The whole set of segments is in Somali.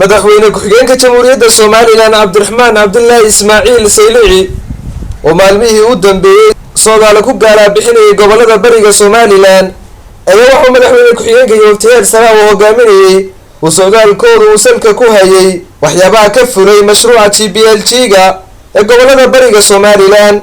madaxweyne ku-xigeenka jamhuuriyadda Soomaaliland Cabdiraxmaan Cabdullaahi Ismaaciil Saylici oo maalmihii u dambeeyay soodaal ku gaara bixinayay gobolada bariga Soomaaliland ayaa wuxuu madaxweyne ku-xigeenka Yowteer Sara oo hogaaminayay uu socdaalkooda uu salka ku hayay waxyaabaha ka furay mashruuca GPLG-ga ee gobolada bariga Soomaaliland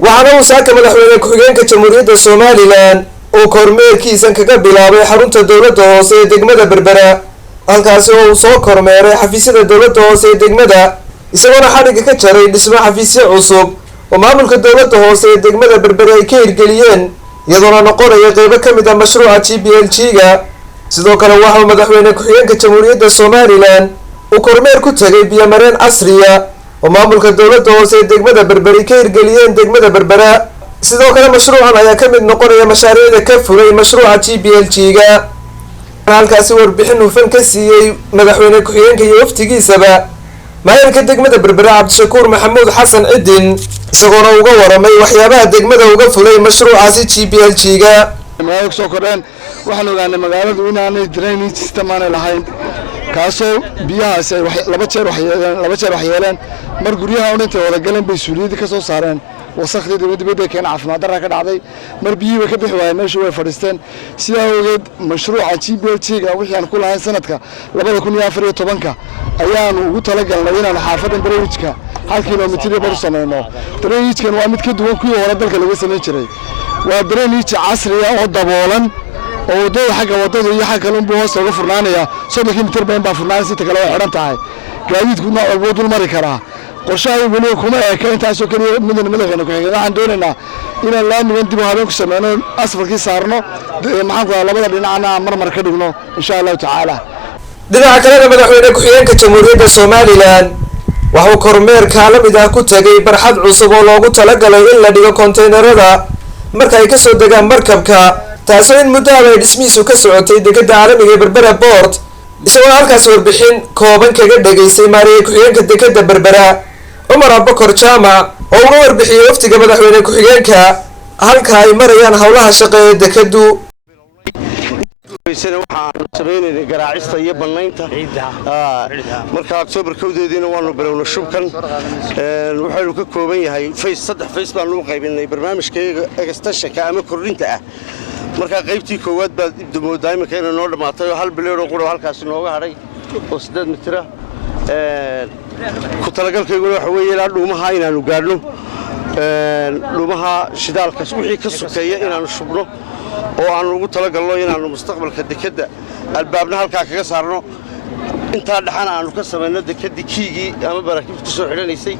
waxaana uu saaka madaxweyne ku-xigeenka jamhuuriyadda Soomaaliland oo kormeerkiisan kaga bilaabay xarunta dawladda hoose ee degmada Berbera halkaasi oo soo kormeeray xafiisyada dawladda hoose ee degmada isagoo xariga ka jaray dhismo xafiisyo cusub oo maamulka dawladda hoose ee degmada Berbera ay ka hirgeliyeen iyadoo noqonaya qayb ka mid ah mashruuca GPLG-ga sidoo kale waxa madaxweyne ku-xigeenka jamhuuriyadda Soomaaliland uu kormeer ku tagay biyo-mareen casriya oo maamulka dawladda hoose ee degmada Berbera ka hirgeliyeen degmada Berbera sidoo kale mashruucan ayaa ka mid noqonaya mashaariicda ka furay mashruuca GPLG-ga halkaasi warbixin hufan ka siiyay madaxweyne ku-xigeenka iyo waftigiisaba maayirka degmada Berbera Cabdishakuur Maxamuud Xasan Cidin isagoona uga waramay waxyaabaha degmada uga fulay mashruucaasi GPLG-ga magaalada soo kordhaan waxaan ogaanay magaaladu inaanay drainage system aan lahayn kaasoo biyahaas ay laba jeer wax yeeleen mar guryaha oo intay wada galeen bay suuliyada ka soo saareen wasakhdii dibadda keen caafimaad darra ka dhacday mar biyihii ka bixi waayeen meesha way fadhiisteen sidaa awgeed mashruuca GPLG-ga wixii aan ku lahayn sanadka 2014 ayaanu ugu talagalnay inaan xaafadan drainage-ka 1 kilomitir bar sameeyno drainage-kan waa mid ka duwan kuwii hore dalka laga sameeyay jiray waa drainage casri ah oo daboolan oo wadada xagga wadada iyo xagga kale uu hoos uga furnaanaya 30 kilomitir baa furnaanaysa inta kale way xiran tahay gaadiidku nooc walba dul mari karaa qorshaha weli kuma eeka intaasoo kaliya madaxweyne ku-xigeenka waxaan doonaynaa inaan laamigan dib u habeen ku sameyno asfalkii saarno maxaan ku labada dhinacna marmar ka dhigno insha Allah tacaala dhinaca kale madaxweyne ku-xigeenka jamhuuriyadda Soomaaliland wuxuu kormeer kaalamid ah ku tagay barxad cusub oo loogu talagalay in la dhigo konteenarada marka ay ka soo degaan markabka taasoo in muddo ay dhismihiisu ka socotay dekedda caalamiga ee Berbera Port isagoo halkaas warbixin kooban kaga dhageysay maariye ku-xigeenka dekedda Berbera Umar Abubakar Jaamac oo uga warbixiyay waftiga madaxweyne ku-xigeenka halka ay marayaan hawlaha shaqo ee dekeddu waxaan sameynay garaacista iyo banaynta marka October kowdeedina waanu bilowno shubkan wuxuu ka kooban yahay saddex face baan loo qaybinay barnaamijkeega extensionka ama kordhinta ah marka qaybtii koowaad baad dibdoodaa imika inay noo dhamaatay oo hal bilood oo qura halkaas nooga haray oo 8 mitir ku talagalkeedu waxa weeye ilaa dhuumaha inaanu gaadhno dhuumaha shidaalka wixii ka sokeeya inaanu shubno oo aan ugu talagalno inaanu mustaqbalka dekedda albaabna halka kaga saarno inta dhaxana aanu ka sameeyno dekeddi kiigi ama barakiibta soo xidhanaysay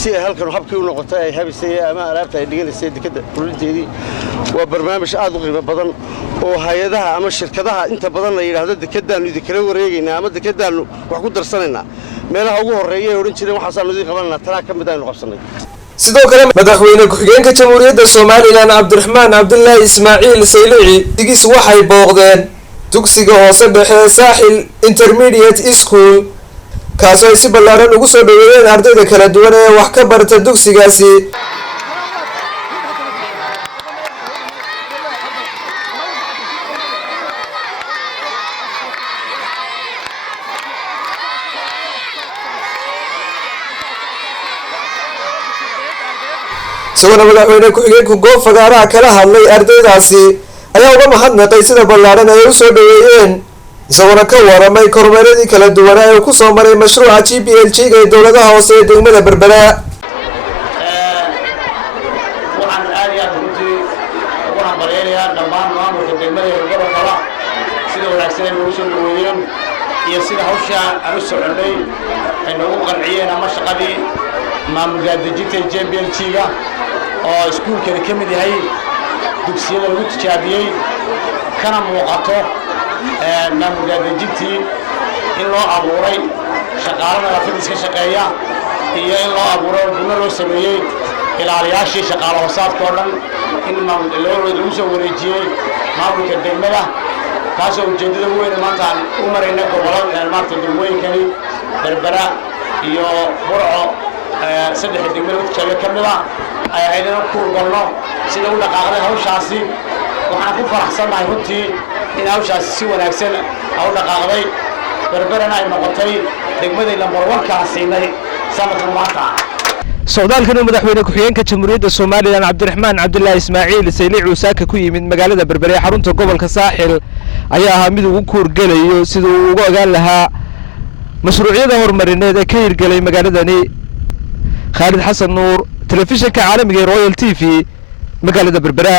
si ay halkan habkii u noqotay ay habisay ama alaabta ay dhiganaysay dekedda fulinteedii waa barnaamij aad u qiimo badan oo hay'adaha ama shirkadaha inta badan la yiraahdo dekeddaanu idin kala wareegaynaa ama dekeddaanu wax ku darsanaynaa meelaha ugu horeeya ee oran jireen waxaasaan idin qabananaa tanaa ka mid aynu qabsanay sidoo kale madaxweyne ku-xigeenka jamhuuriyadda Soomaaliland Cabdiraxmaan Cabdullaahi Ismaaciil Saylici digis waxay booqdeen dugsiga hoose dhexe Saaxil Intermediate School kaasoo ay si ballaaran ugu soo dhaweeyeen ardayda kala duwan ee wax ka barata dugsigaasi isagoo madaxweyne ku-xigeenku goob fagaaraha kala hadlay ardaydaasi ayaa uga mahadnaqay sida ballaaran ay u soo dhaweeyeen isagoona ka waramay kormeeradii kala duwan ee ku soo maray mashruuca GPLG-ga ee dawladaha hoose ee degmada Berbera waxaan aad iyo aad ugu hambalyeeyaa dhammaan maamulka degmada Berbera kala sida wanaagsan ay ugu soo dhaweeyeen iyo sida hawsha aan u soconay ay nagu qanciyeen ama shaqadii maamulka dejinta GPLG-ga oo iskuulkeeda ka mid yahay dugsiyada lagu tijaabiyay kana muuqato maamulka dejintii in loo abuuray shaqaalada nadaafadda ka shaqeeya iyo in loo abuuray gudmo loo sameeyay ilaaliyaashii shaqaale hoosaadka oo dhan in lagu soo wareejiyay maamulka degmada kaasoo ujeedada weyn maanta u marayna gobolada maanta degmooyinkani Berbera iyo Burco saddex degmada tijaabiyay ka mid ah ay ahaydeen ku galno sida u dhaqaaqday hawshaasi waxaan ku faraxsanahay runtii in hawshaasi si wanaagsan u dhaqaaqday berberana ay noqotay degmadii lambar 1 ka siinay sanadkan maanta socdaalkan madaxweyne ku-xigeenka jamhuuriyadda Soomaaliland Cabdiraxmaan Cabdullaahi Ismaaciil Saylici uu saaka ku yimid magaalada Berbera ee xarunta gobolka Saaxil ayaa ahaa mid ugu kuurgalayo sidoo uu uga ogaan lahaa mashruucyada horumarineed ee ka hirgalay magaaladani. Khalid Xasan Nuur, telefishinka caalamiga ee Royal TV, magaalada Berbera.